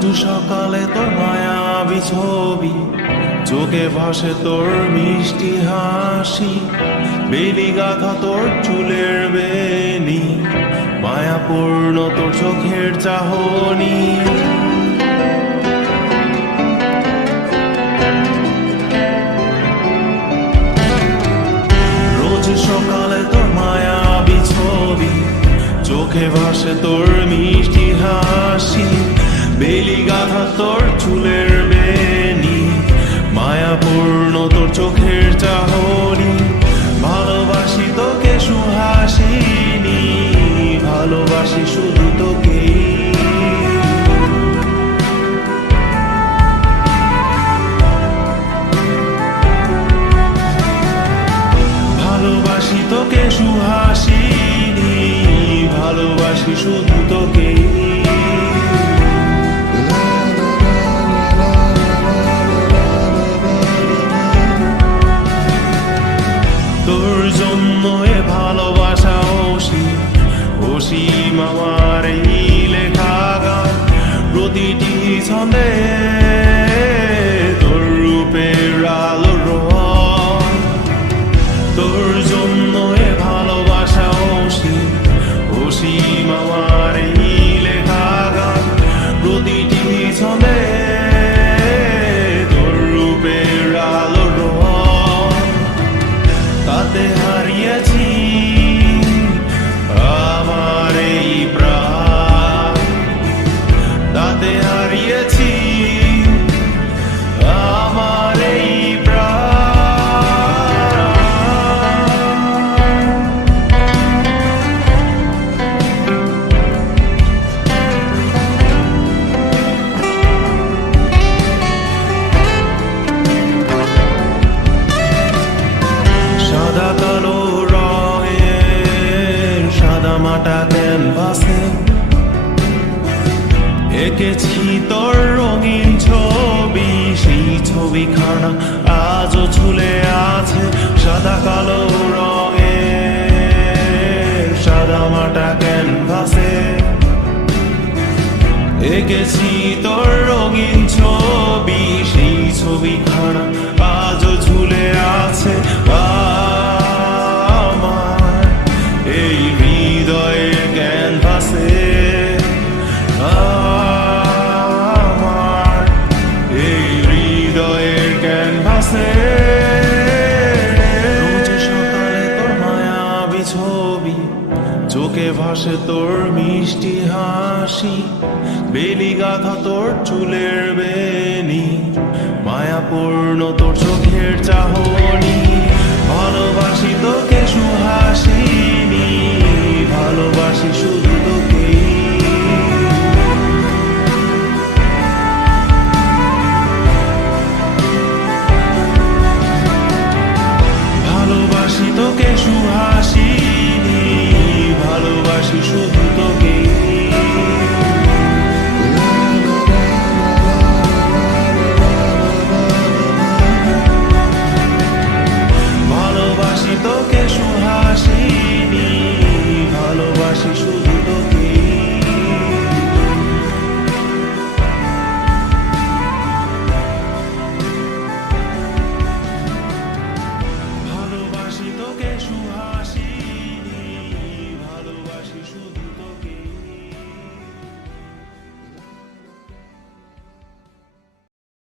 রোজ সকালে তোর মায়াবী ছবি, চোখে ভাসে তোর মিষ্টি হাসি, বেলি গাথা তোর চুলের বেনি, মায়াপূর্ণ তোর চোখের চাহনি। রোজ সকালে তোর মায়াবী ছবি, চোখে ভাসে তোর মিষ্টি হাসি, বেলি গাথা তোর চুলের বেনি, মায়াপূর্ণ তোর চোখের চাহনি। ভালোবাসি তোকে সুহাসিনী, ভালোবাসি শুধু তোকে। ভালোবাসি তোকে সুহাসিনী, ভালোবাসি শুধু তোকে। তোর জন্য এ ভালোবাসা অসীম আমার এই লেখা গান, প্রতিটি ছন্দে তোর রূপের আলো রং। তোর জন্য এ ভালোবাসা অসীম আমার এই লেখা গান, প্রতিটি ছন্দে তোর রূপের আলো রং। তাতে হারিয়েছি আমার এই প্রাণ, তাতে হারিয়েছি আমার এই সাদা কালো রঙের সাদামাটা ক্যানভাসে এঁকেছি তোর রঙিন ছবি, সেই ছবিখানা আজও ঝুলে আছে। সাদা কালো রঙের সাদামাটা ক্যানভাসে এঁকেছি তোর রঙিন ছবি, সেই ছবিখানা আজও ঝুলে আছে আমার এই হৃদয়ের ক্যানভাসে। আমার এই হৃদয়ের ক্যানভাসে রোজ সকালে তোর মায়াবী ছবি, চোখে ভাসে তোর মিষ্টি হাসি, বেলি গাথা তোর চুলের বেনি, মায়াপূর্ণ তোর চোখের চাহনি। ভালোবাসি তোকে সুহাসিনী, ভালোবাসি শুধু